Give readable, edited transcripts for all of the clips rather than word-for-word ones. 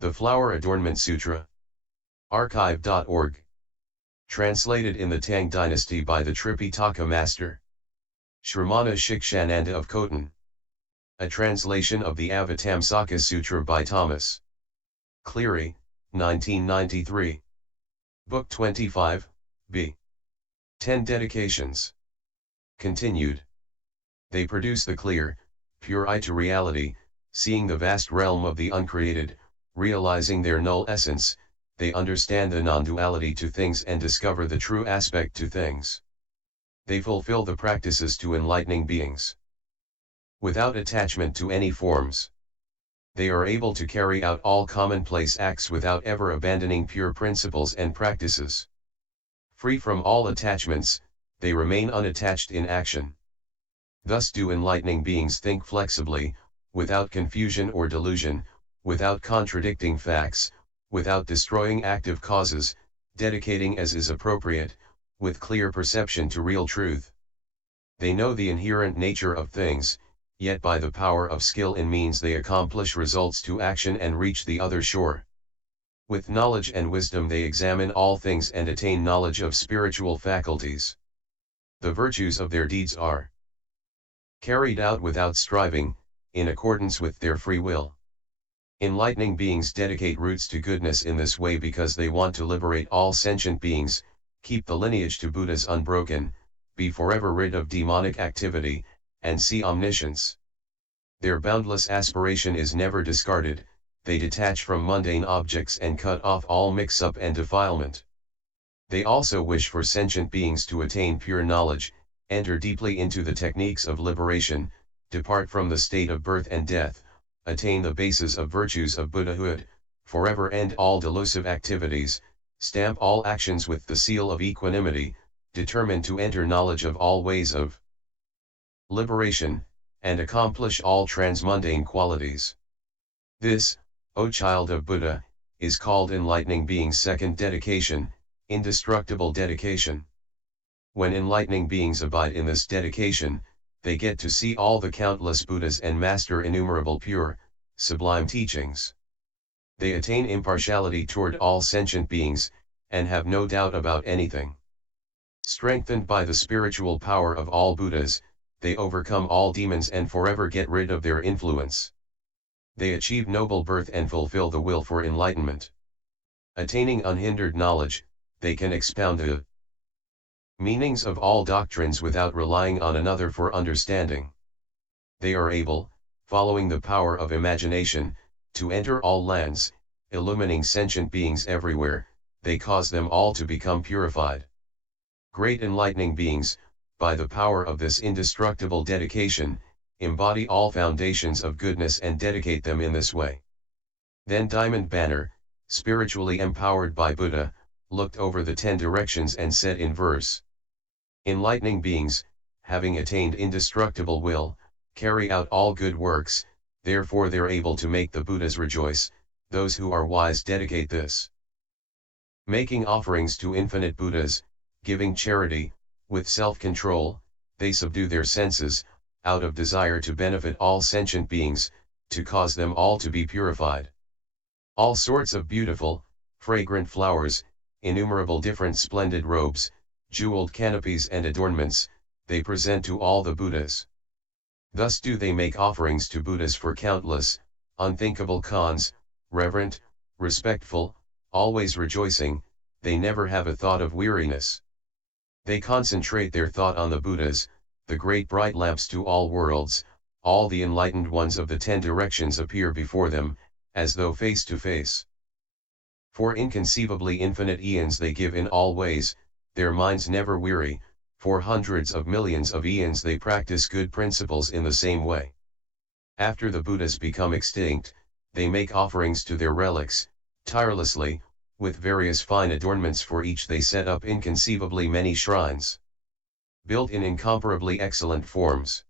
The Flower Adornment Sutra. Archive.org. Translated in the Tang Dynasty by the Tripitaka Master Shramana Shikshananda of Khotan. A translation of the Avatamsaka-Sutra by Thomas Cleary, 1993. Book 25, b. 10 Dedications. Continued. They produce the clear, pure eye to reality, seeing the vast realm of the uncreated, realizing their null essence. They understand the non-duality to things and discover the true aspect to things. They fulfill the practices to enlightening beings without attachment to any forms. They are able to carry out all commonplace acts without ever abandoning pure principles and practices. Free from all attachments, they remain unattached in action. Thus do enlightening beings think flexibly, without confusion or delusion, without contradicting facts, without destroying active causes, dedicating as is appropriate, with clear perception to real truth. They know the inherent nature of things, yet by the power of skill in means they accomplish results to action and reach the other shore. With knowledge and wisdom they examine all things and attain knowledge of spiritual faculties. The virtues of their deeds are carried out without striving, in accordance with their free will. Enlightening beings dedicate roots to goodness in this way because they want to liberate all sentient beings, keep the lineage to Buddhas unbroken, be forever rid of demonic activity, and see omniscience. Their boundless aspiration is never discarded. They detach from mundane objects and cut off all mix-up and defilement. They also wish for sentient beings to attain pure knowledge, enter deeply into the techniques of liberation, depart from the state of birth and death, attain the basis of virtues of Buddhahood, forever end all delusive activities, stamp all actions with the seal of equanimity, determined to enter knowledge of all ways of liberation, and accomplish all transmundane qualities. This, O child of Buddha, is called enlightening beings' second dedication, indestructible dedication. When enlightening beings abide in this dedication, they get to see all the countless Buddhas and master innumerable pure, sublime teachings. They attain impartiality toward all sentient beings, and have no doubt about anything. Strengthened by the spiritual power of all Buddhas, they overcome all demons and forever get rid of their influence. They achieve noble birth and fulfill the will for enlightenment. Attaining unhindered knowledge, they can expound the meanings of all doctrines without relying on another for understanding. They are able, following the power of imagination, to enter all lands, illumining sentient beings everywhere. They cause them all to become purified. Great enlightening beings, by the power of this indestructible dedication, embody all foundations of goodness and dedicate them in this way. Then Diamond Banner, spiritually empowered by Buddha, looked over the 10 directions and said in verse: enlightening beings, having attained indestructible will, carry out all good works, therefore they're able to make the Buddhas rejoice. Those who are wise dedicate this. Making offerings to infinite Buddhas, giving charity, with self-control, they subdue their senses, out of desire to benefit all sentient beings, to cause them all to be purified. All sorts of beautiful, fragrant flowers, innumerable different splendid robes, jeweled canopies and adornments, they present to all the Buddhas. Thus do they make offerings to Buddhas for countless, unthinkable cons, reverent, respectful, always rejoicing. They never have a thought of weariness. They concentrate their thought on the Buddhas, the great bright lamps to all worlds. All the enlightened ones of the 10 directions appear before them, as though face to face. For inconceivably infinite eons they give in all ways, their minds never weary. For hundreds of millions of eons they practice good principles in the same way. After the Buddhas become extinct, they make offerings to their relics, tirelessly, with various fine adornments. For each they set up inconceivably many shrines, built in incomparably excellent forms.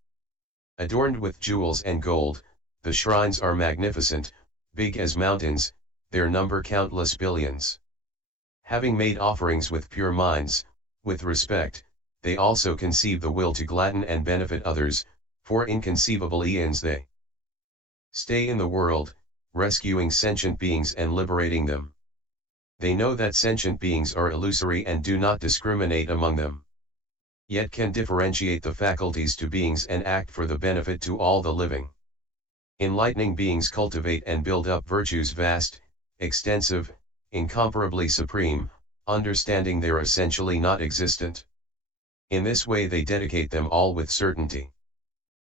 Adorned with jewels and gold, the shrines are magnificent, big as mountains, their number countless billions. Having made offerings with pure minds, with respect, they also conceive the will to gladden and benefit others. For inconceivable eons they stay in the world, rescuing sentient beings and liberating them. They know that sentient beings are illusory and do not discriminate among them, yet can differentiate the faculties to beings and act for the benefit to all the living. Enlightening beings cultivate and build up virtues vast, extensive, incomparably supreme, understanding they're essentially not existent. In this way they dedicate them all with certainty.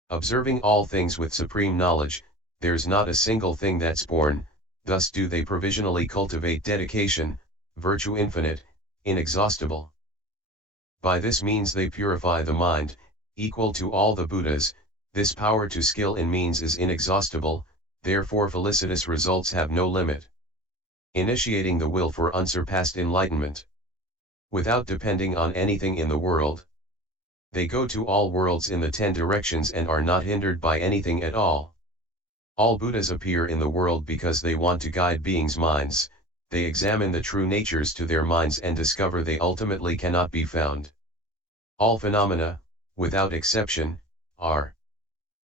Observing all things with supreme knowledge, there's not a single thing that's born, thus do they provisionally cultivate dedication, virtue infinite, inexhaustible. By this means they purify the mind, equal to all the Buddhas. This power to skill in means is inexhaustible, therefore felicitous results have no limit. Initiating the will for unsurpassed enlightenment. Without depending on anything in the world. They go to all worlds in the 10 directions and are not hindered by anything at all. All Buddhas appear in the world because they want to guide beings' minds. They examine the true natures to their minds and discover they ultimately cannot be found. All phenomena, without exception, are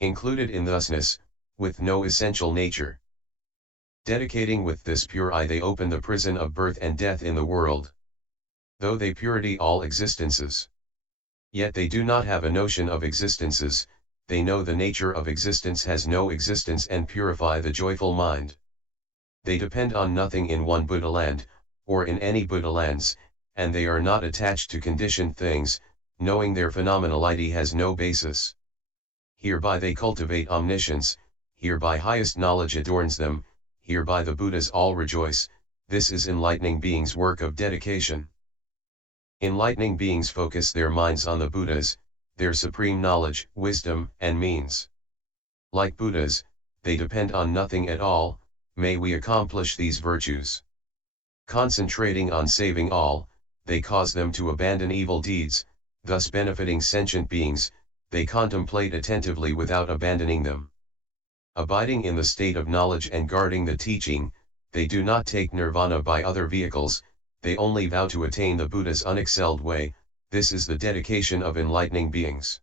included in thusness, with no essential nature. Dedicating with this pure eye they open the prison of birth and death in the world. Though they purity all existences. Yet they do not have a notion of existences, they know the nature of existence has no existence and purify the joyful mind. They depend on nothing in one Buddha land, or in any Buddha lands, and they are not attached to conditioned things, knowing their phenomenality has no basis. Hereby they cultivate omniscience, hereby highest knowledge adorns them, hereby the Buddhas all rejoice. This is enlightening beings' work of dedication. Enlightening beings focus their minds on the Buddhas, their supreme knowledge, wisdom, and means. Like Buddhas, they depend on nothing at all. May we accomplish these virtues. Concentrating on saving all, they cause them to abandon evil deeds, thus benefiting sentient beings. They contemplate attentively without abandoning them. Abiding in the state of knowledge and guarding the teaching, they do not take nirvana by other vehicles, they only vow to attain the Buddha's unexcelled way. This is the dedication of enlightening beings.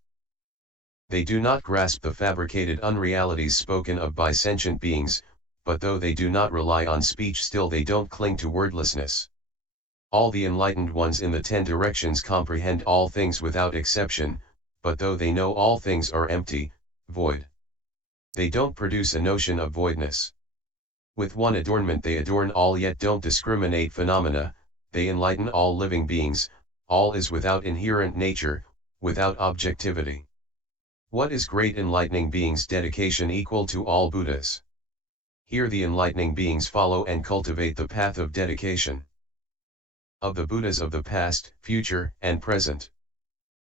They do not grasp the fabricated unrealities spoken of by sentient beings, but though they do not rely on speech, still they don't cling to wordlessness. All the enlightened ones in the 10 directions comprehend all things without exception, but though they know all things are empty, void, they don't produce a notion of voidness. With one adornment they adorn all, yet don't discriminate phenomena. They enlighten all living beings. All is without inherent nature, without objectivity. What is great enlightening beings' dedication equal to all Buddhas? Here the enlightening beings follow and cultivate the path of dedication of the Buddhas of the past, future, and present.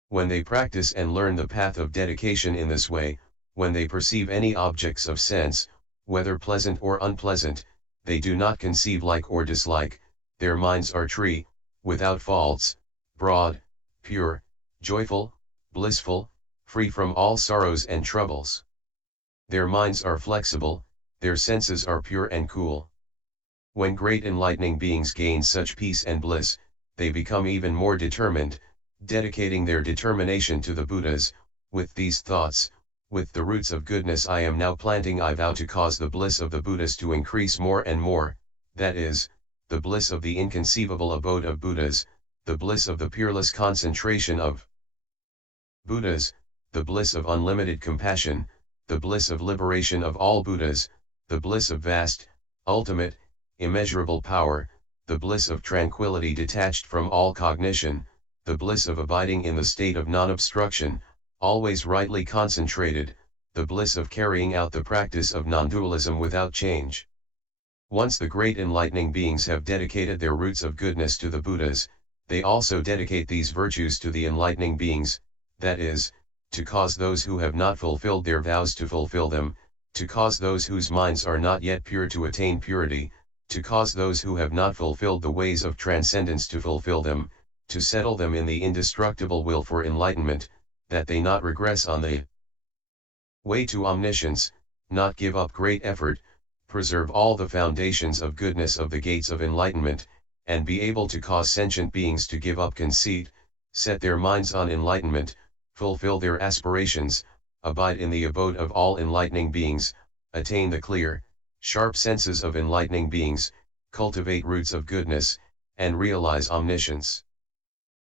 When they practice and learn the path of dedication in this way, when they perceive any objects of sense, whether pleasant or unpleasant, they do not conceive like or dislike. Their minds are tree, without faults, broad, pure, joyful, blissful, free from all sorrows and troubles. Their minds are flexible, their senses are pure and cool. When great enlightening beings gain such peace and bliss, they become even more determined, dedicating their determination to the Buddhas. With these thoughts, with the roots of goodness I am now planting, I vow to cause the bliss of the Buddhas to increase more and more, that is, the bliss of the inconceivable abode of Buddhas, the bliss of the peerless concentration of Buddhas, the bliss of unlimited compassion, the bliss of liberation of all Buddhas, the bliss of vast, ultimate, immeasurable power, the bliss of tranquility detached from all cognition, the bliss of abiding in the state of non-obstruction, always rightly concentrated, the bliss of carrying out the practice of non-dualism without change. Once the great enlightening beings have dedicated their roots of goodness to the Buddhas, they also dedicate these virtues to the enlightening beings, that is, to cause those who have not fulfilled their vows to fulfill them, to cause those whose minds are not yet pure to attain purity, to cause those who have not fulfilled the ways of transcendence to fulfill them, to settle them in the indestructible will for enlightenment, that they not regress on the way to omniscience, not give up great effort, preserve all the foundations of goodness of the gates of enlightenment, and be able to cause sentient beings to give up conceit, set their minds on enlightenment, fulfill their aspirations, abide in the abode of all enlightening beings, attain the clear, Sharp senses of enlightening beings, cultivate roots of goodness, and realize omniscience.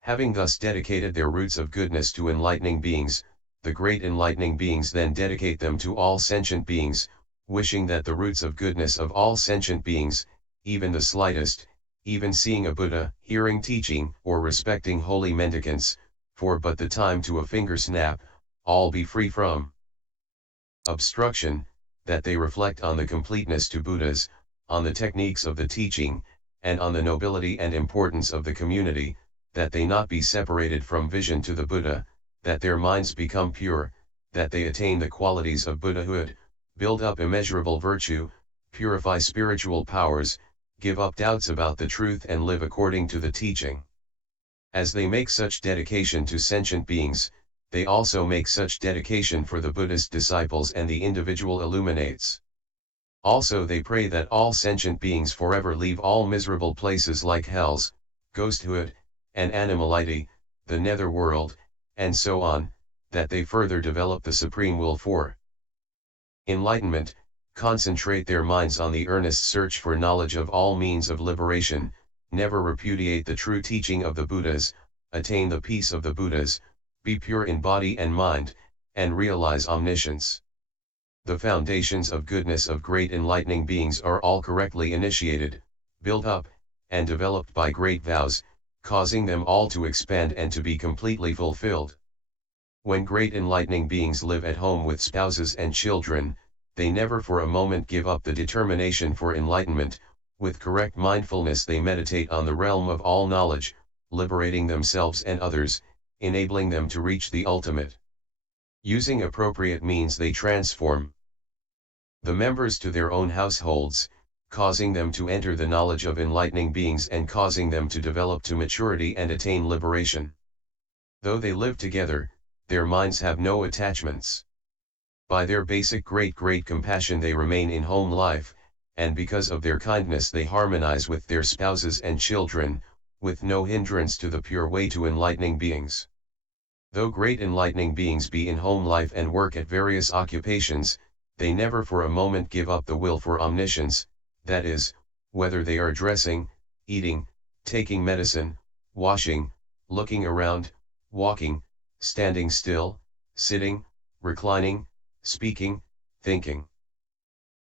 Having thus dedicated their roots of goodness to enlightening beings, the great enlightening beings then dedicate them to all sentient beings, wishing that the roots of goodness of all sentient beings, even the slightest, even seeing a Buddha, hearing teaching, or respecting holy mendicants, for but the time to a finger snap, all be free from obstruction, that they reflect on the completeness to Buddhas, on the techniques of the teaching, and on the nobility and importance of the community, that they not be separated from vision to the Buddha, that their minds become pure, that they attain the qualities of Buddhahood, build up immeasurable virtue, purify spiritual powers, give up doubts about the truth and live according to the teaching. As they make such dedication to sentient beings, they also make such dedication for the Buddhist disciples and the individual illuminates. Also they pray that all sentient beings forever leave all miserable places like hells, ghosthood, and animality, the netherworld, and so on, that they further develop the supreme will for enlightenment, concentrate their minds on the earnest search for knowledge of all means of liberation, never repudiate the true teaching of the Buddhas, attain the peace of the Buddhas, be pure in body and mind, and realize omniscience. The foundations of goodness of great enlightening beings are all correctly initiated, built up, and developed by great vows, causing them all to expand and to be completely fulfilled. When great enlightening beings live at home with spouses and children, they never for a moment give up the determination for enlightenment. With correct mindfulness they meditate on the realm of all knowledge, liberating themselves and others, enabling them to reach the ultimate. Using appropriate means they transform the members to their own households, causing them to enter the knowledge of enlightening beings and causing them to develop to maturity and attain liberation. Though they live together, their minds have no attachments. By their basic great compassion they remain in home life, and because of their kindness they harmonize with their spouses and children, with no hindrance to the pure way to enlightening beings. Though great enlightening beings be in home life and work at various occupations, they never for a moment give up the will for omniscience, that is, whether they are dressing, eating, taking medicine, washing, looking around, walking, standing still, sitting, reclining, speaking, thinking.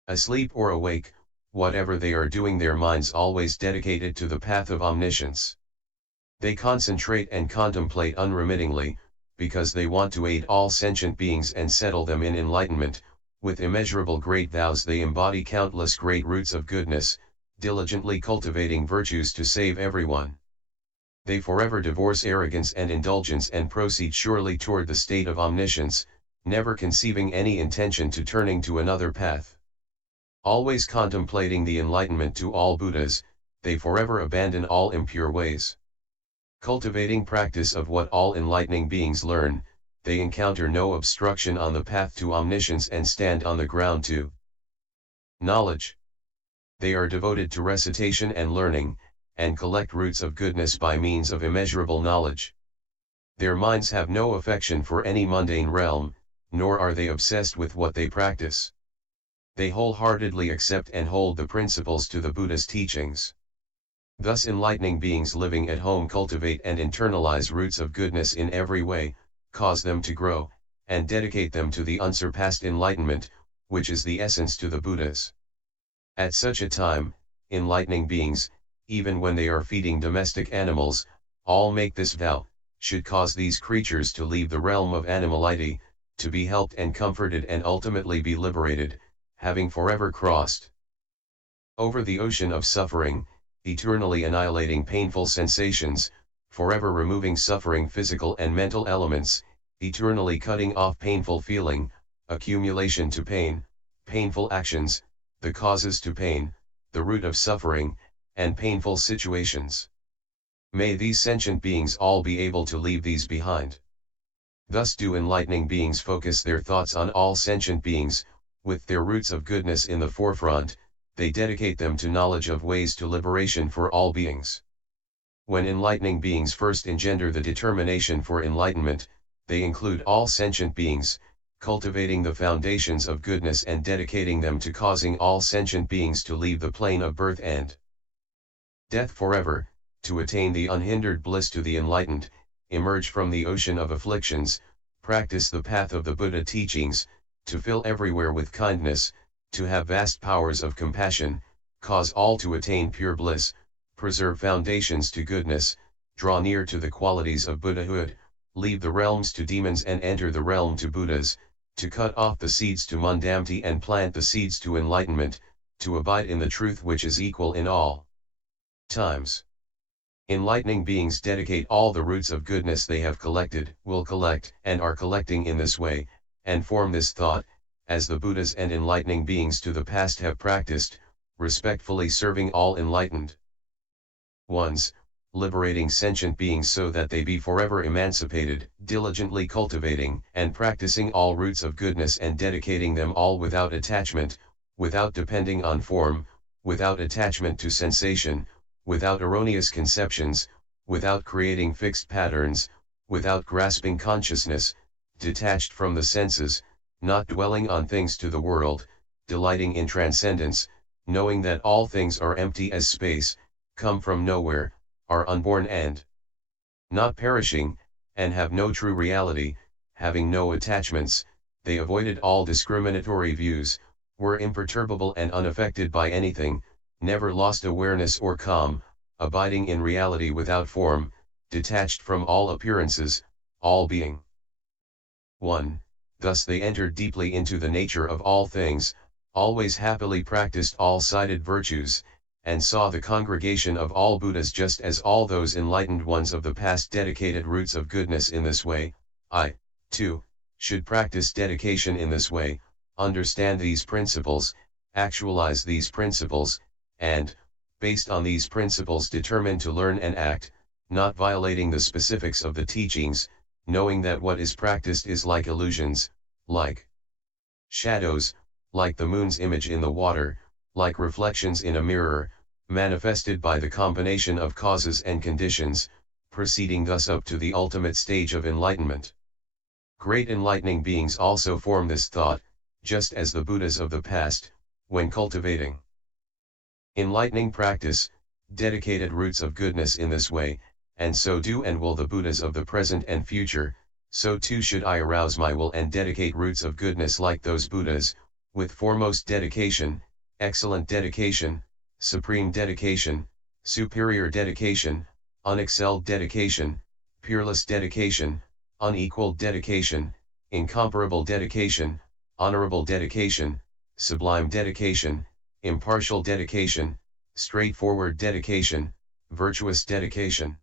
Asleep or awake, whatever they are doing their minds always dedicated to the path of omniscience. They concentrate and contemplate unremittingly, because they want to aid all sentient beings and settle them in enlightenment. With immeasurable great vows they embody countless great roots of goodness, diligently cultivating virtues to save everyone. They forever divorce arrogance and indulgence and proceed surely toward the state of omniscience, never conceiving any intention to turning to another path. Always contemplating the enlightenment to all Buddhas, they forever abandon all impure ways. Cultivating practice of what all enlightening beings learn, they encounter no obstruction on the path to omniscience and stand on the ground to knowledge. They are devoted to recitation and learning, and collect roots of goodness by means of immeasurable knowledge. Their minds have no affection for any mundane realm, nor are they obsessed with what they practice. They wholeheartedly accept and hold the principles to the Buddha's teachings. Thus enlightening beings living at home cultivate and internalize roots of goodness in every way, cause them to grow, and dedicate them to the unsurpassed enlightenment, which is the essence to the Buddhas. At such a time, enlightening beings, even when they are feeding domestic animals, all make this vow, should cause these creatures to leave the realm of animality, to be helped and comforted and ultimately be liberated, having forever crossed over the ocean of suffering, eternally annihilating painful sensations, forever removing suffering physical and mental elements, eternally cutting off painful feeling, accumulation to pain, painful actions, the causes to pain, the root of suffering, and painful situations. May these sentient beings all be able to leave these behind. Thus do enlightening beings focus their thoughts on all sentient beings, with their roots of goodness in the forefront, they dedicate them to knowledge of ways to liberation for all beings. When enlightening beings first engender the determination for enlightenment, they include all sentient beings, cultivating the foundations of goodness and dedicating them to causing all sentient beings to leave the plane of birth and death forever, to attain the unhindered bliss to the enlightened, emerge from the ocean of afflictions, practice the path of the Buddha teachings, to fill everywhere with kindness, to have vast powers of compassion, cause all to attain pure bliss, preserve foundations to goodness, draw near to the qualities of Buddhahood, leave the realms to demons and enter the realm to Buddhas, to cut off the seeds to mundamity and plant the seeds to enlightenment, to abide in the truth which is equal in all times. Enlightening beings dedicate all the roots of goodness they have collected, will collect, and are collecting in this way, and form this thought, as the Buddhas and enlightening beings to the past have practiced, respectfully serving all enlightened ones, liberating sentient beings so that they be forever emancipated, diligently cultivating and practicing all roots of goodness and dedicating them all without attachment, without depending on form, without attachment to sensation, without erroneous conceptions, without creating fixed patterns, without grasping consciousness, detached from the senses, not dwelling on things to the world, delighting in transcendence, knowing that all things are empty as space, come from nowhere, are unborn and not perishing, and have no true reality, having no attachments, they avoided all discriminatory views, were imperturbable and unaffected by anything, never lost awareness or calm, abiding in reality without form, detached from all appearances, all being one. Thus they entered deeply into the nature of all things, always happily practiced all-sided virtues, and saw the congregation of all Buddhas just as all those enlightened ones of the past dedicated roots of goodness in this way. I, too, should practice dedication in this way, understand these principles, actualize these principles, and, based on these principles determine to learn and act, not violating the specifics of the teachings, knowing that what is practiced is like illusions, like shadows, like the moon's image in the water, like reflections in a mirror, manifested by the combination of causes and conditions, proceeding thus up to the ultimate stage of enlightenment. Great enlightening beings also form this thought, just as the Buddhas of the past, when cultivating enlightening practice, dedicated roots of goodness in this way, and so do and will the Buddhas of the present and future, so too should I arouse my will and dedicate roots of goodness like those Buddhas, with foremost dedication, excellent dedication, supreme dedication, superior dedication, unexcelled dedication, peerless dedication, unequaled dedication, incomparable dedication, honorable dedication, sublime dedication, impartial dedication, straightforward dedication, virtuous dedication,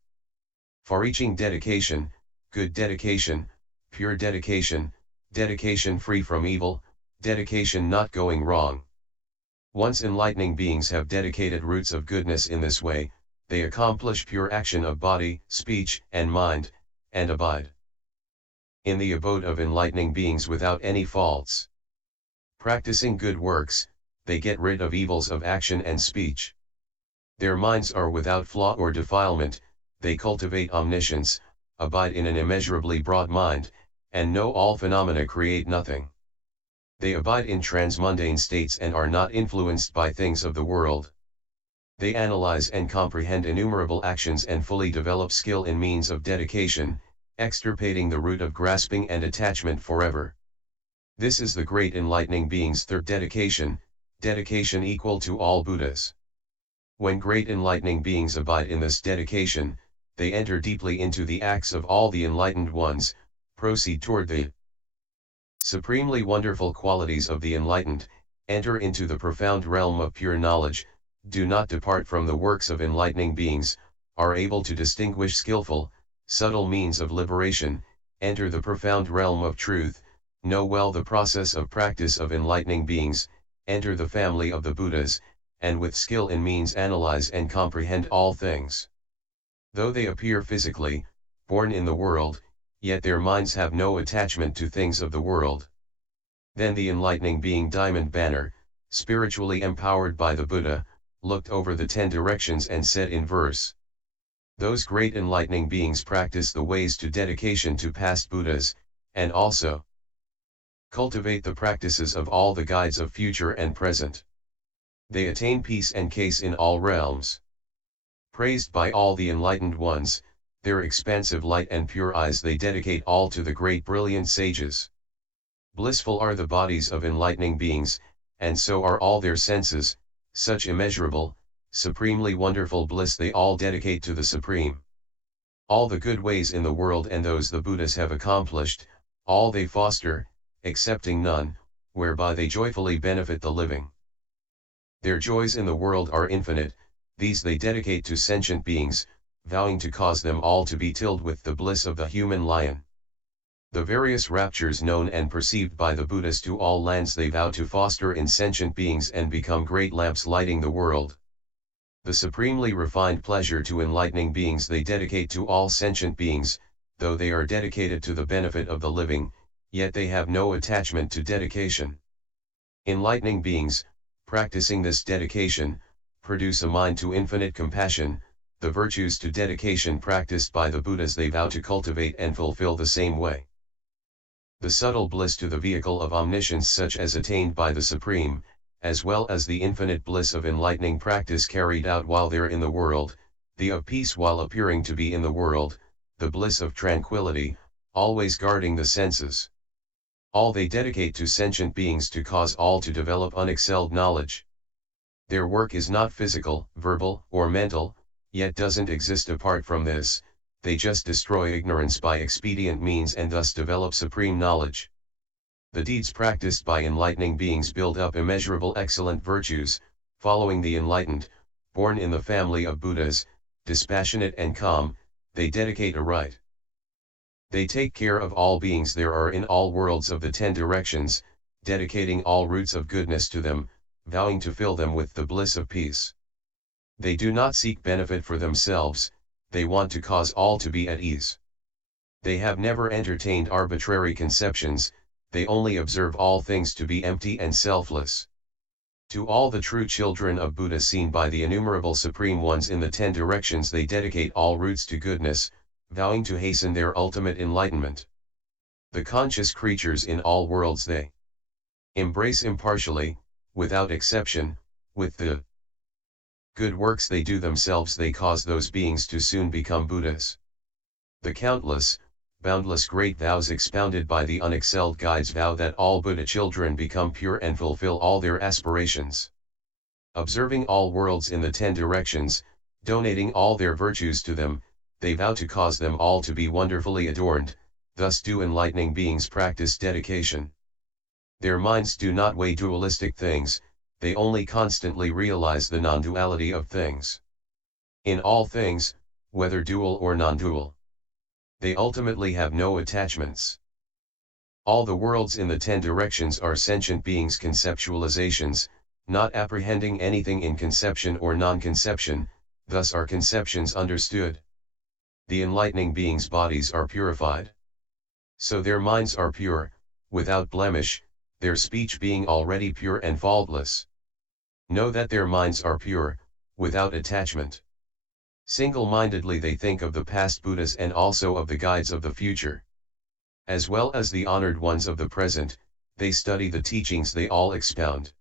far-reaching dedication, good dedication, pure dedication, dedication free from evil, dedication not going wrong. Once enlightening beings have dedicated roots of goodness in this way, they accomplish pure action of body, speech, and mind, and abide in the abode of enlightening beings without any faults. Practicing good works, they get rid of evils of action and speech. Their minds are without flaw or defilement, they cultivate omniscience, abide in an immeasurably broad mind, and know all phenomena create nothing. They abide in transmundane states and are not influenced by things of the world. They analyze and comprehend innumerable actions and fully develop skill in means of dedication, extirpating the root of grasping and attachment forever. This is the great enlightening being's third dedication, dedication equal to all Buddhas. When great enlightening beings abide in this dedication, they enter deeply into the acts of all the enlightened ones, proceed toward the supremely wonderful qualities of the enlightened, enter into the profound realm of pure knowledge, do not depart from the works of enlightening beings, are able to distinguish skillful, subtle means of liberation, enter the profound realm of truth, know well the process of practice of enlightening beings, enter the family of the Buddhas, and with skill in means analyze and comprehend all things. Though they appear physically, born in the world, yet their minds have no attachment to things of the world. Then the enlightening being Diamond Banner, spiritually empowered by the Buddha, looked over the 10 directions and said in verse, "Those great enlightening beings practice the ways to dedication to past Buddhas, and also cultivate the practices of all the guides of future and present. They attain peace and case in all realms. Praised by all the enlightened ones, their expansive light and pure eyes they dedicate all to the great brilliant sages. Blissful are the bodies of enlightening beings, and so are all their senses, such immeasurable, supremely wonderful bliss they all dedicate to the Supreme. All the good ways in the world and those the Buddhas have accomplished, all they foster, excepting none, whereby they joyfully benefit the living. Their joys in the world are infinite, these they dedicate to sentient beings, vowing to cause them all to be tilled with the bliss of the human lion. The various raptures known and perceived by the Buddhas to all lands they vow to foster in sentient beings and become great lamps lighting the world. The supremely refined pleasure to enlightening beings they dedicate to all sentient beings, though they are dedicated to the benefit of the living, yet they have no attachment to dedication. Enlightening beings, practicing this dedication, produce a mind to infinite compassion, the virtues to dedication practiced by the Buddhas they vow to cultivate and fulfill the same way. The subtle bliss to the vehicle of omniscience such as attained by the Supreme, as well as the infinite bliss of enlightening practice carried out while they're in the world, the of peace while appearing to be in the world, the bliss of tranquility, always guarding the senses. All they dedicate to sentient beings to cause all to develop unexcelled knowledge. Their work is not physical, verbal, or mental, yet doesn't exist apart from this, they just destroy ignorance by expedient means and thus develop supreme knowledge. The deeds practiced by enlightening beings build up immeasurable excellent virtues, following the enlightened, born in the family of Buddhas, dispassionate and calm, they dedicate aright. They take care of all beings there are in all worlds of the 10 directions, dedicating all roots of goodness to them, vowing to fill them with the bliss of peace. They do not seek benefit for themselves, they want to cause all to be at ease. They have never entertained arbitrary conceptions, they only observe all things to be empty and selfless. To all the true children of Buddha seen by the innumerable supreme ones in the 10 directions they dedicate all roots to goodness, vowing to hasten their ultimate enlightenment. The conscious creatures in all worlds they embrace impartially, without exception, with the good works they do themselves they cause those beings to soon become Buddhas. The countless, boundless great vows expounded by the unexcelled guides vow that all Buddha children become pure and fulfill all their aspirations. Observing all worlds in the 10 directions, donating all their virtues to them, they vow to cause them all to be wonderfully adorned, thus do enlightening beings practice dedication. Their minds do not weigh dualistic things, they only constantly realize the non-duality of things. In all things, whether dual or non-dual, they ultimately have no attachments. All the worlds in the 10 directions are sentient beings' conceptualizations, not apprehending anything in conception or non-conception, thus are conceptions understood. The enlightening beings' bodies are purified. So their minds are pure, without blemish, their speech being already pure and faultless. Know that their minds are pure, without attachment. Single-mindedly they think of the past Buddhas and also of the guides of the future. As well as the honored ones of the present, they study the teachings they all expound.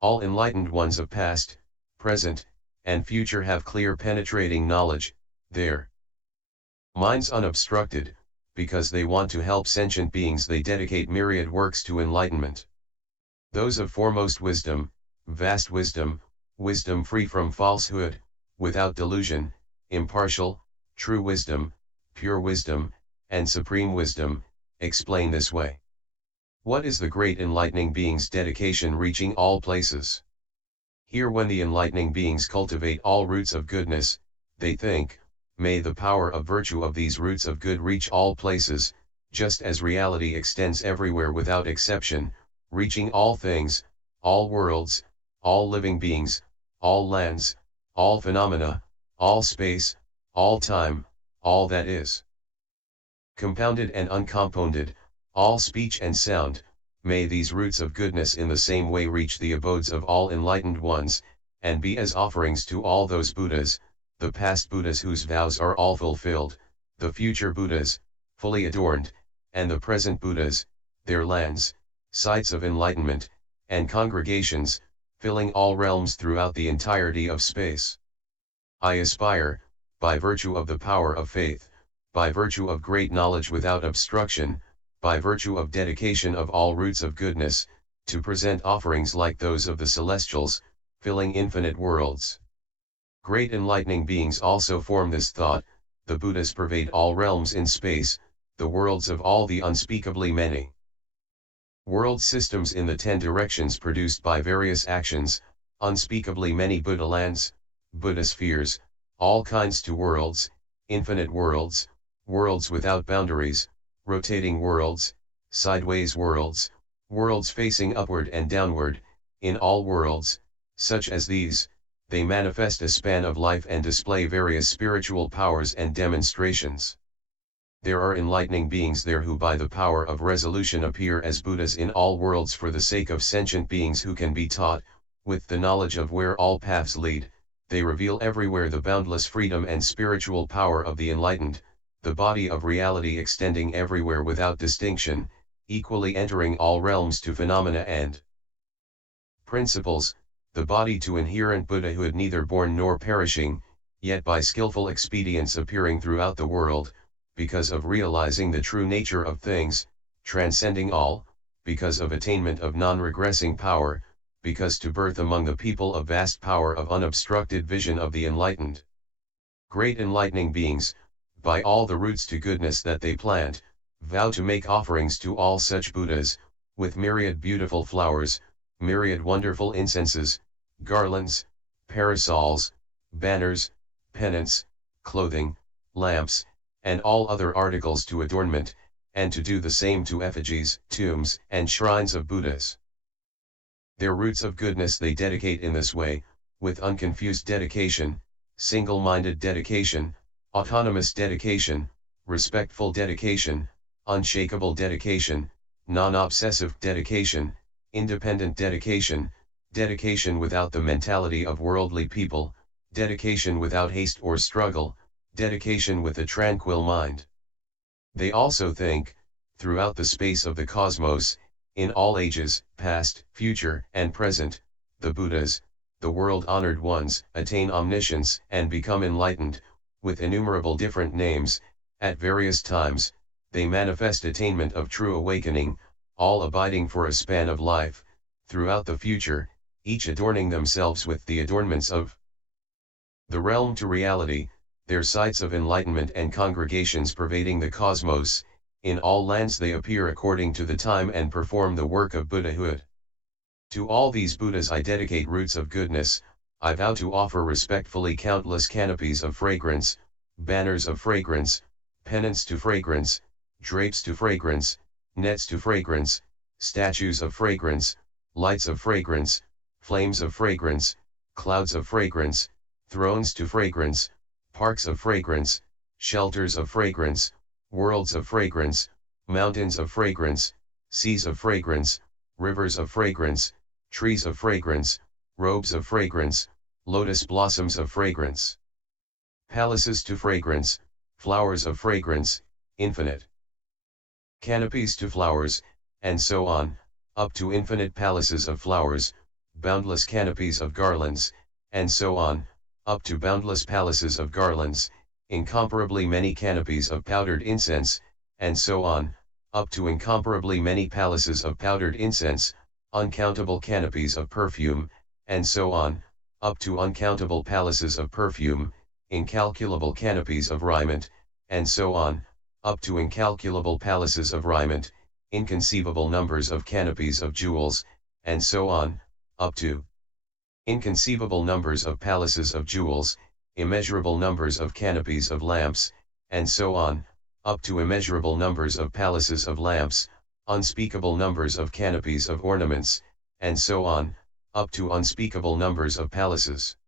All enlightened ones of past, present, and future have clear penetrating knowledge, their minds unobstructed, because they want to help sentient beings they dedicate myriad works to enlightenment. Those of foremost wisdom, vast wisdom, wisdom free from falsehood, without delusion, impartial, true wisdom, pure wisdom, and supreme wisdom, explain this way. What is the great enlightening being's dedication reaching all places? Here when the enlightening beings cultivate all roots of goodness, they think, may the power of virtue of these roots of good reach all places, just as reality extends everywhere without exception, reaching all things, all worlds, all living beings, all lands, all phenomena, all space, all time, all that is compounded and uncompounded, all speech and sound, may these roots of goodness in the same way reach the abodes of all enlightened ones, and be as offerings to all those Buddhas, the past Buddhas whose vows are all fulfilled, the future Buddhas, fully adorned, and the present Buddhas, their lands, sites of enlightenment, and congregations, filling all realms throughout the entirety of space. I aspire, by virtue of the power of faith, by virtue of great knowledge without obstruction, by virtue of dedication of all roots of goodness, to present offerings like those of the celestials, filling infinite worlds. Great enlightening beings also form this thought. The Buddhas pervade all realms in space, the worlds of all the unspeakably many world systems in the 10 directions produced by various actions, unspeakably many Buddha lands, Buddha spheres, all kinds to worlds, infinite worlds, worlds without boundaries, rotating worlds, sideways worlds, worlds facing upward and downward, in all worlds, such as these, they manifest a span of life and display various spiritual powers and demonstrations. There are enlightening beings there who by the power of resolution appear as Buddhas in all worlds for the sake of sentient beings who can be taught, with the knowledge of where all paths lead, they reveal everywhere the boundless freedom and spiritual power of the enlightened, the body of reality extending everywhere without distinction, equally entering all realms to phenomena and principles, the body to inherent Buddhahood neither born nor perishing, yet by skillful expedients appearing throughout the world, because of realizing the true nature of things, transcending all, because of attainment of non-regressing power, because to birth among the people of vast power of unobstructed vision of the enlightened. Great enlightening beings, by all the roots to goodness that they plant, vow to make offerings to all such Buddhas, with myriad beautiful flowers, myriad wonderful incenses, garlands, parasols, banners, pennants, clothing, lamps, and all other articles to adornment, and to do the same to effigies, tombs, and shrines of Buddhas. Their roots of goodness they dedicate in this way, with unconfused dedication, single-minded dedication, autonomous dedication, respectful dedication, unshakable dedication, non-obsessive dedication, independent dedication, dedication without the mentality of worldly people, dedication without haste or struggle, dedication with a tranquil mind. They also think, throughout the space of the cosmos, in all ages, past, future, and present, the Buddhas, the world-honored ones, attain omniscience and become enlightened, with innumerable different names, at various times, they manifest attainment of true awakening, all abiding for a span of life, throughout the future, each adorning themselves with the adornments of the realm to reality, their sites of enlightenment and congregations pervading the cosmos, in all lands they appear according to the time and perform the work of Buddhahood. To all these Buddhas I dedicate roots of goodness, I vow to offer respectfully countless canopies of fragrance, banners of fragrance, pennants to fragrance, drapes to fragrance, nets to fragrance, statues of fragrance, lights of fragrance, flames of fragrance, clouds of fragrance, thrones to fragrance, parks of fragrance, shelters of fragrance, worlds of fragrance, mountains of fragrance, seas of fragrance, rivers of fragrance, trees of fragrance, robes of fragrance, lotus blossoms of fragrance, palaces to fragrance, flowers of fragrance, infinite canopies to flowers, and so on, up to infinite palaces of flowers, boundless canopies of garlands, and so on, up to boundless palaces of garlands, incomparably many canopies of powdered incense, and so on, up to incomparably many palaces of powdered incense, uncountable canopies of perfume, and so on, up to uncountable palaces of perfume, incalculable canopies of raiment, and so on, up to incalculable palaces of raiment, inconceivable numbers of canopies of jewels, and so on, up to inconceivable numbers of palaces of jewels, immeasurable numbers of canopies of lamps, and so on, up to immeasurable numbers of palaces of lamps, unspeakable numbers of canopies of ornaments, and so on, up to unspeakable numbers of palaces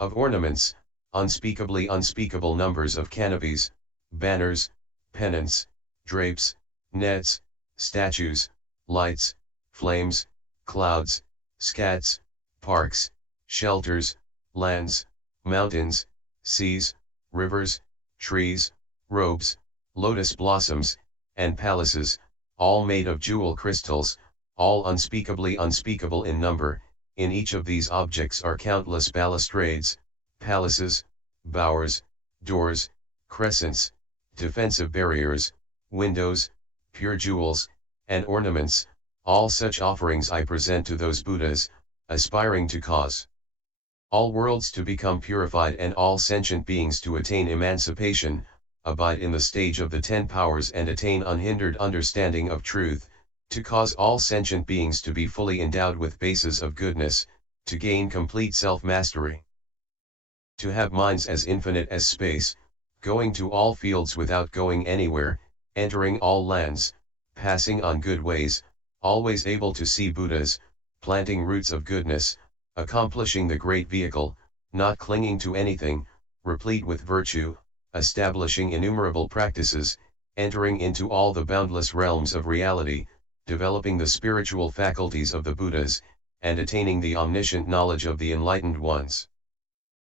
of ornaments, unspeakably unspeakable numbers of canopies, banners, pennants, drapes, nets, statues, lights, flames, clouds, scats, parks, shelters, lands, mountains, seas, rivers, trees, robes, lotus blossoms, and palaces, all made of jewel crystals, all unspeakably unspeakable in number. In each of these objects are countless balustrades, palaces, bowers, doors, crescents, defensive barriers, windows, pure jewels, and ornaments. All such offerings I present to those Buddhas, aspiring to cause all worlds to become purified and all sentient beings to attain emancipation, abide in the stage of the 10 powers and attain unhindered understanding of truth, to cause all sentient beings to be fully endowed with bases of goodness, to gain complete self-mastery. To have minds as infinite as space, going to all fields without going anywhere, entering all lands, passing on good ways, always able to see Buddhas, planting roots of goodness, accomplishing the great vehicle, not clinging to anything, replete with virtue, establishing innumerable practices, entering into all the boundless realms of reality, developing the spiritual faculties of the Buddhas, and attaining the omniscient knowledge of the enlightened ones.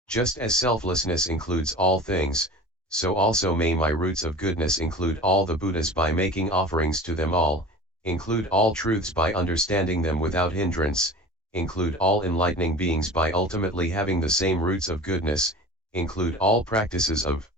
Just as selflessness includes all things, so also may my roots of goodness include all the Buddhas by making offerings to them all, include all truths by understanding them without hindrance, include all enlightening beings by ultimately having the same roots of goodness, include all practices of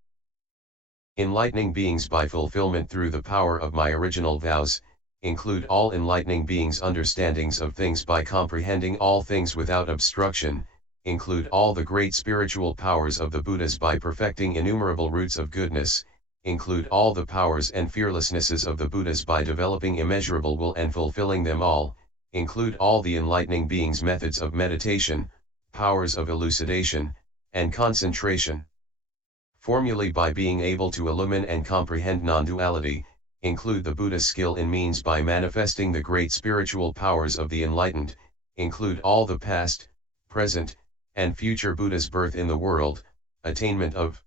enlightening beings by fulfillment through the power of my original vows, include all enlightening beings' understandings of things by comprehending all things without obstruction, include all the great spiritual powers of the Buddhas by perfecting innumerable roots of goodness, include all the powers and fearlessnesses of the Buddhas by developing immeasurable will and fulfilling them all, include all the enlightening beings' methods of meditation, powers of elucidation, and concentration. Formulae by being able to illumine and comprehend non-duality, include the Buddha's skill in means by manifesting the great spiritual powers of the enlightened, include all the past, present, and future Buddha's birth in the world, attainment of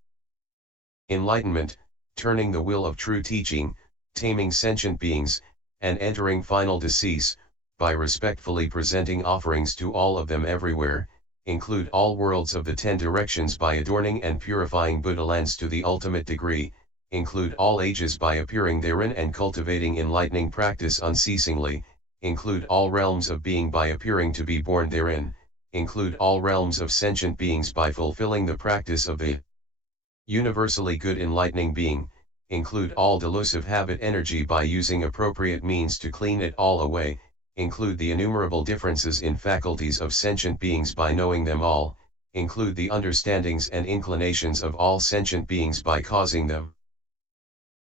enlightenment, turning the will of true teaching, taming sentient beings, and entering final decease, by respectfully presenting offerings to all of them everywhere, include all worlds of the 10 directions by adorning and purifying Buddha lands to the ultimate degree, include all ages by appearing therein and cultivating enlightening practice unceasingly, include all realms of being by appearing to be born therein, include all realms of sentient beings by fulfilling the practice of the universally good enlightening being, include all delusive habit energy by using appropriate means to clean it all away, include the innumerable differences in faculties of sentient beings by knowing them all, include the understandings and inclinations of all sentient beings by causing them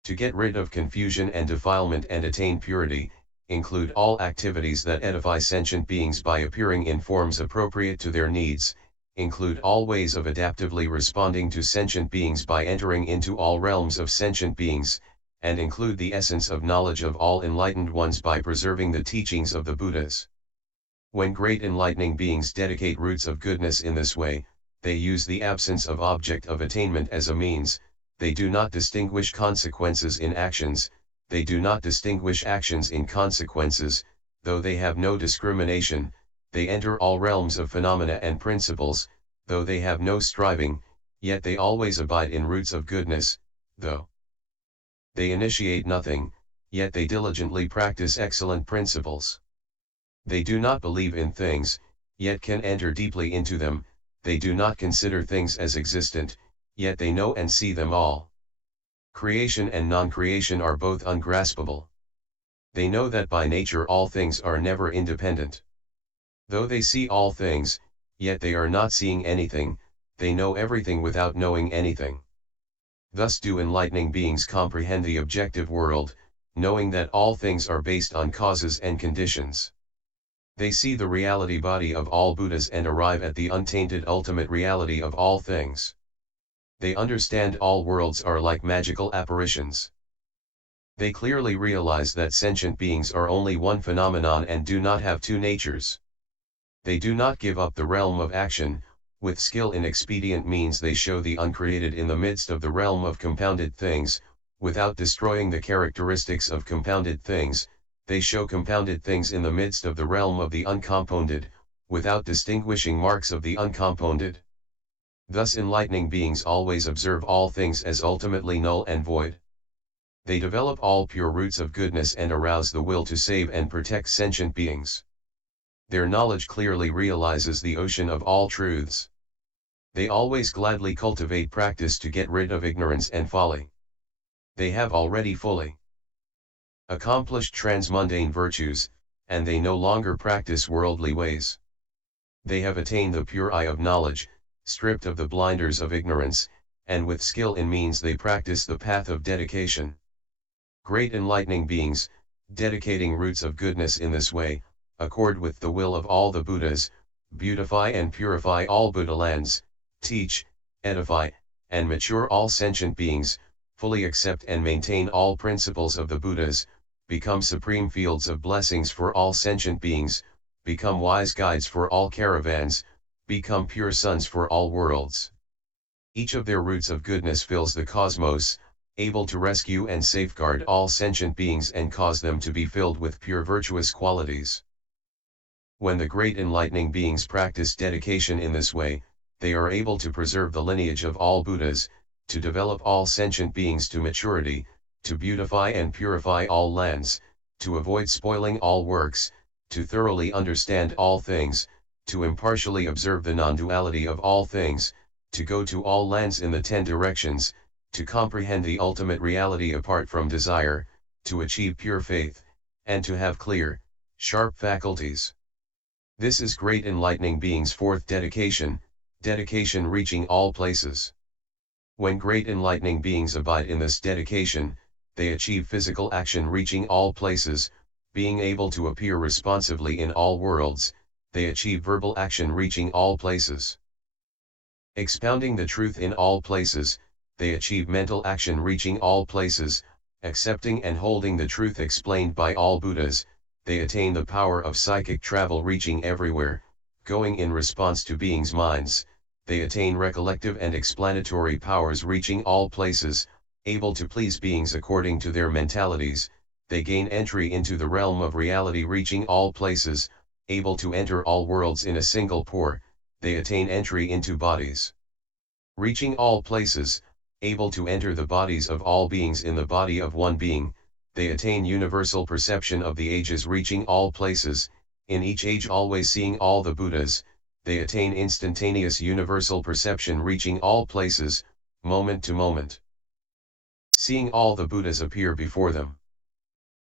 to get rid of confusion and defilement and attain purity, include all activities that edify sentient beings by appearing in forms appropriate to their needs, include all ways of adaptively responding to sentient beings by entering into all realms of sentient beings, and include the essence of knowledge of all enlightened ones by preserving the teachings of the Buddhas. When great enlightening beings dedicate roots of goodness in this way, they use the absence of object of attainment as a means, they do not distinguish consequences in actions, they do not distinguish actions in consequences, though they have no discrimination, they enter all realms of phenomena and principles, though they have no striving, yet they always abide in roots of goodness, though they initiate nothing, yet they diligently practice excellent principles. They do not believe in things, yet can enter deeply into them, they do not consider things as existent, yet they know and see them all. Creation and non-creation are both ungraspable. They know that by nature all things are never independent. Though they see all things, yet they are not seeing anything, they know everything without knowing anything. Thus do enlightening beings comprehend the objective world, knowing that all things are based on causes and conditions. They see the reality body of all Buddhas and arrive at the untainted ultimate reality of all things. They understand all worlds are like magical apparitions. They clearly realize that sentient beings are only one phenomenon and do not have two natures. They do not give up the realm of action. With skill in expedient means they show the uncreated in the midst of the realm of compounded things, without destroying the characteristics of compounded things, they show compounded things in the midst of the realm of the uncompounded, without distinguishing marks of the uncompounded. Thus enlightening beings always observe all things as ultimately null and void. They develop all pure roots of goodness and arouse the will to save and protect sentient beings. Their knowledge clearly realizes the ocean of all truths. They always gladly cultivate practice to get rid of ignorance and folly. They have already fully accomplished transmundane virtues, and they no longer practice worldly ways. They have attained the pure eye of knowledge, stripped of the blinders of ignorance, and with skill in means they practice the path of dedication. Great enlightening beings, dedicating roots of goodness in this way, accord with the will of all the Buddhas, beautify and purify all Buddha lands, teach, edify, and mature all sentient beings, fully accept and maintain all principles of the Buddhas, become supreme fields of blessings for all sentient beings, become wise guides for all caravans, become pure suns for all worlds. Each of their roots of goodness fills the cosmos, able to rescue and safeguard all sentient beings and cause them to be filled with pure virtuous qualities. When the great enlightening beings practice dedication in this way, they are able to preserve the lineage of all Buddhas, to develop all sentient beings to maturity, to beautify and purify all lands, to avoid spoiling all works, to thoroughly understand all things, to impartially observe the non-duality of all things, to go to all lands in the 10 directions, to comprehend the ultimate reality apart from desire, to achieve pure faith, and to have clear, sharp faculties. This is great enlightening beings' fourth dedication, dedication reaching all places. When great enlightening beings abide in this dedication, they achieve physical action reaching all places, being able to appear responsively in all worlds, they achieve verbal action reaching all places. Expounding the truth in all places, they achieve mental action reaching all places, accepting and holding the truth explained by all Buddhas, they attain the power of psychic travel reaching everywhere, going in response to beings' minds, they attain recollective and explanatory powers reaching all places, able to please beings according to their mentalities, they gain entry into the realm of reality reaching all places, able to enter all worlds in a single pore, they attain entry into bodies. Reaching all places, able to enter the bodies of all beings in the body of one being, they attain universal perception of the ages reaching all places, in each age always seeing all the Buddhas, they attain instantaneous universal perception reaching all places, moment to moment. Seeing all the Buddhas appear before them.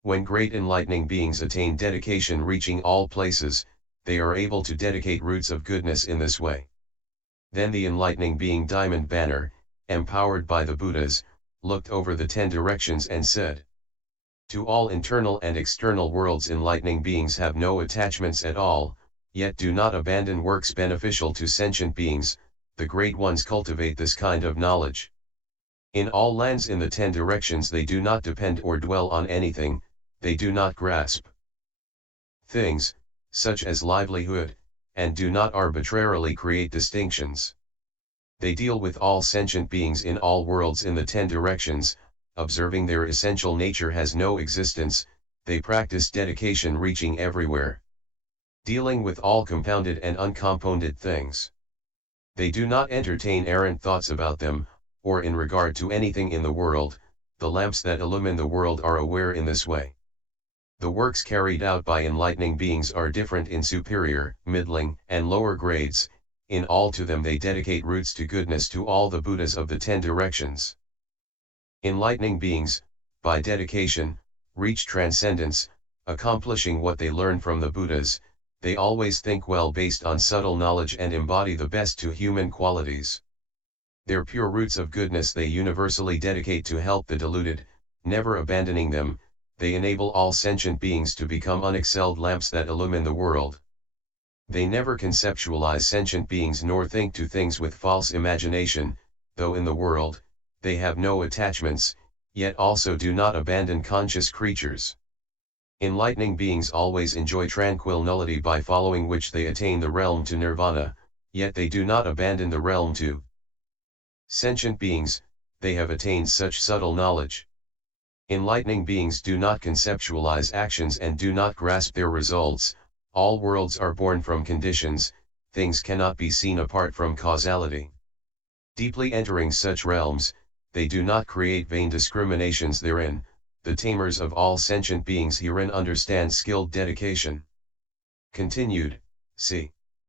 When great enlightening beings attain dedication reaching all places, they are able to dedicate roots of goodness in this way. Then the enlightening being Diamond Banner, empowered by the Buddhas, looked over the 10 directions and said, to all internal and external worlds enlightening beings have no attachments at all, yet do not abandon works beneficial to sentient beings, the great ones cultivate this kind of knowledge. In all lands in the 10 directions they do not depend or dwell on anything, they do not grasp things, such as livelihood, and do not arbitrarily create distinctions. They deal with all sentient beings in all worlds in the 10 directions, observing their essential nature has no existence, they practice dedication reaching everywhere. Dealing with all compounded and uncompounded things. They do not entertain errant thoughts about them, or in regard to anything in the world, the lamps that illumine the world are aware in this way. The works carried out by enlightening beings are different in superior, middling, and lower grades, in all to them they dedicate roots to goodness to all the Buddhas of the 10 directions. Enlightening beings, by dedication, reach transcendence, accomplishing what they learn from the Buddhas, they always think well based on subtle knowledge and embody the best to human qualities. Their pure roots of goodness they universally dedicate to help the deluded, never abandoning them, they enable all sentient beings to become unexcelled lamps that illumine the world. They never conceptualize sentient beings nor think to things with false imagination, though in the world, they have no attachments, yet also do not abandon conscious creatures. Enlightening beings always enjoy tranquil nullity by following which they attain the realm to nirvana, yet they do not abandon the realm to sentient beings, they have attained such subtle knowledge. Enlightening beings do not conceptualize actions and do not grasp their results, all worlds are born from conditions, things cannot be seen apart from causality. Deeply entering such realms, they do not create vain discriminations therein, the tamers of all sentient beings herein understand skilled dedication. Continued, c.